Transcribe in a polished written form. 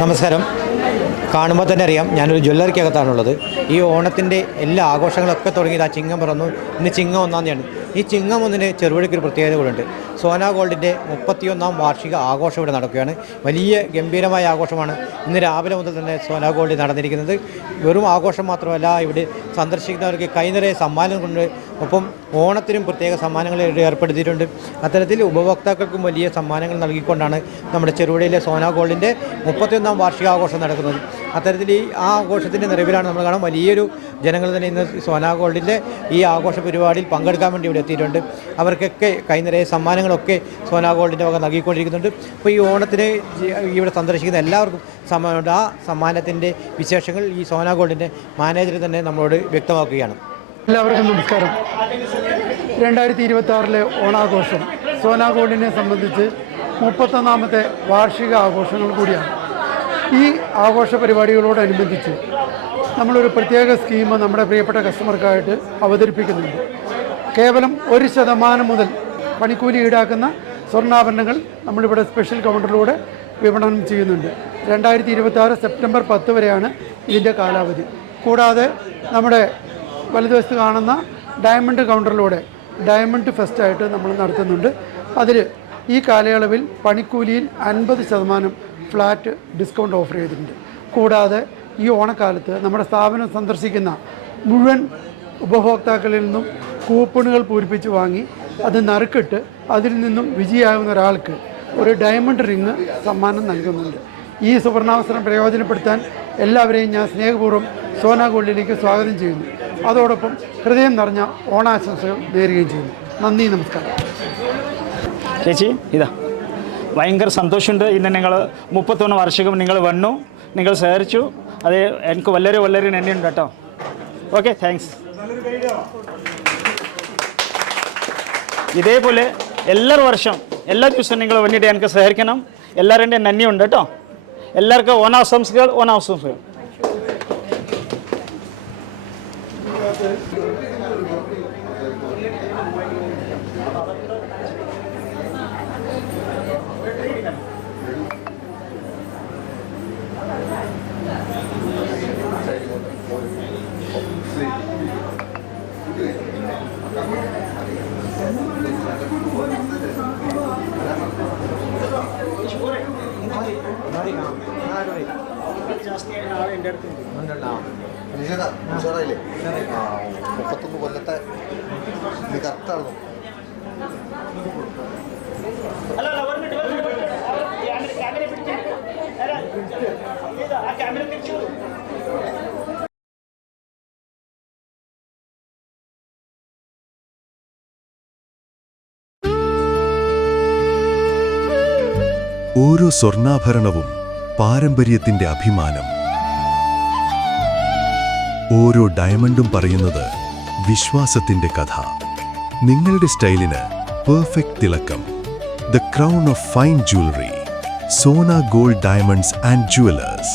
നമസ്കാരം. കാണുമ്പോൾ തന്നെ അറിയാം ഞാനൊരു ജ്വല്ലറിക്കകത്താണുള്ളത്. ഈ ഓണത്തിൻ്റെ എല്ലാ ആഘോഷങ്ങളൊക്കെ തുടങ്ങിയത് ആ ചിങ്ങം പിറന്നു. ഇന്ന് ചിങ്ങം 1-ാം തീയതിയാണ്. ഈ ചിങ്ങം 1-ന് ചെറുപുഴയ്ക്കൊരു പ്രത്യേകത കൂടെയുണ്ട്. സോനാ ഗോൾഡിൻ്റെ 31-ാം വാർഷിക ആഘോഷം ഇവിടെ നടക്കുകയാണ്. വലിയ ഗംഭീരമായ ആഘോഷമാണ് ഇന്ന് രാവിലെ മുതൽ തന്നെ സോനാ ഗോൾഡിൽ നടന്നിരിക്കുന്നത്. വെറും ആഘോഷം മാത്രമല്ല, ഇവിടെ സന്ദർശിക്കുന്നവർക്ക് കൈനിറയെ സമ്മാനം കൊണ്ട് ഒപ്പം ഓണത്തിനും പ്രത്യേക സമ്മാനങ്ങൾ ഏർപ്പെടുത്തിയിട്ടുണ്ട്. അത്തരത്തിൽ ഉപഭോക്താക്കൾക്കും വലിയ സമ്മാനങ്ങൾ നൽകിക്കൊണ്ടാണ് നമ്മുടെ ചെറുപുഴയിലെ സോനാ ഗോൾഡിൻ്റെ 31-ാം വാർഷികാഘോഷം നടക്കുന്നത്. അത്തരത്തിൽ ഈ ആഘോഷത്തിൻ്റെ നിറവിലാണ് നമ്മൾ കാണാം. വലിയൊരു ജനങ്ങൾ തന്നെ ഇന്ന് സോനാ ഗോൾഡിൻ്റെ ഈ ആഘോഷ പരിപാടിയിൽ പങ്കെടുക്കാൻ വേണ്ടി ഇവിടെ എത്തിയിട്ടുണ്ട്. അവർക്കൊക്കെ കൈനിറയെ സമ്മാനങ്ങളൊക്കെ സോനാ ഗോൾഡിൻ്റെ വക നൽകിക്കൊണ്ടിരിക്കുന്നുണ്ട്. അപ്പോൾ ഈ ഓണത്തിന് ഇവിടെ സന്ദർശിക്കുന്ന എല്ലാവർക്കും സമ്മാനമുണ്ട്. ആ സമ്മാനത്തിൻ്റെ വിശേഷങ്ങൾ ഈ സോനാ ഗോൾഡിൻ്റെ മാനേജർ തന്നെ നമ്മളോട് വ്യക്തമാക്കുകയാണ്. എല്ലാവർക്കും നമസ്കാരം. 2026 ഓണാഘോഷം സോനാ ഗോൾഡിനെ സംബന്ധിച്ച് 31-ാമത്തെ വാർഷിക ആഘോഷങ്ങൾ കൂടിയാണ്. ഈ ആഘോഷ പരിപാടികളോടനുബന്ധിച്ച് നമ്മളൊരു പ്രത്യേക സ്കീം നമ്മുടെ പ്രിയപ്പെട്ട കസ്റ്റമർക്കായിട്ട് അവതരിപ്പിക്കുന്നുണ്ട്. കേവലം 1% മുതൽ പണിക്കൂലി ഈടാക്കുന്ന സ്വർണ്ണാഭരണങ്ങൾ നമ്മളിവിടെ സ്പെഷ്യൽ കൗണ്ടറിലൂടെ വിപണനം ചെയ്യുന്നുണ്ട്. 2026 സെപ്റ്റംബർ 10 വരെയാണ് ഇതിൻ്റെ കാലാവധി. കൂടാതെ നമ്മുടെ വലതുവശത്ത് കാണുന്ന ഡയമണ്ട് കൗണ്ടറിലൂടെ ഡയമണ്ട് ഫെസ്റ്റായിട്ട് നമ്മൾ നടത്തുന്നുണ്ട്. അതിൽ ഈ കാലയളവിൽ പണിക്കൂലിയിൽ 50% ഫ്ലാറ്റ് ഡിസ്കൗണ്ട് ഓഫർ ചെയ്തിട്ടുണ്ട്. കൂടാതെ ഈ ഓണക്കാലത്ത് നമ്മുടെ സ്ഥാപനം സന്ദർശിക്കുന്ന മുഴുവൻ ഉപഭോക്താക്കളിൽ നിന്നും കൂപ്പണുകൾ പൂരിപ്പിച്ച് വാങ്ങി അത് നറുക്കിട്ട് അതിൽ നിന്നും വിജയിയാകുന്ന ഒരാൾക്ക് ഒരു ഡയമണ്ട് റിങ് സമ്മാനം നൽകുന്നുണ്ട്. ഈ സുവർണാവസരം പ്രയോജനപ്പെടുത്താൻ എല്ലാവരെയും ഞാൻ സ്നേഹപൂർവ്വം സോനാ ഗോൾഡിലേക്ക് സ്വാഗതം ചെയ്യുന്നു. അതോടൊപ്പം ഹൃദയം നിറഞ്ഞ ഓണാശംസകൾ നേരുകയും ചെയ്യുന്നു. നന്ദി, നമസ്കാരം. ചേച്ചി, ഇതാ ഭയങ്കര സന്തോഷമുണ്ട്. ഇന്ന് നിങ്ങൾ 31 വർഷം നിങ്ങൾ വന്നു, നിങ്ങൾ സഹകരിച്ചു. അത് എനിക്ക് വളരെ വളരെ നന്ദിയുണ്ട് കേട്ടോ. Okay, thanks. ഇതേപോലെ എല്ലാ വർഷം എല്ലാ ദിവസവും നിങ്ങൾ വന്നിട്ട് എനിക്ക് സഹകരിക്കണം. എല്ലാവരുടെയും നന്ദിയുണ്ട് കേട്ടോ. എല്ലാവർക്കും ഓണാശംസകൾ. ഉഷാറായില്ലേ? 31 കൊല്ലത്തെ ഇത് കറക്റ്റാണോ? ഓരോ സ്വർണ്ണാഭരണവും പാരമ്പര്യത്തിന്റെ അഭിമാനം. ഓരോ ഡയമണ്ടും പറയുന്നത് വിശ്വാസത്തിന്റെ കഥ. നിങ്ങളുടെ സ്റ്റൈലിന് പെർഫെക്റ്റ് തിളക്കം. The crown of fine jewellery. Sona gold diamonds and jewellers.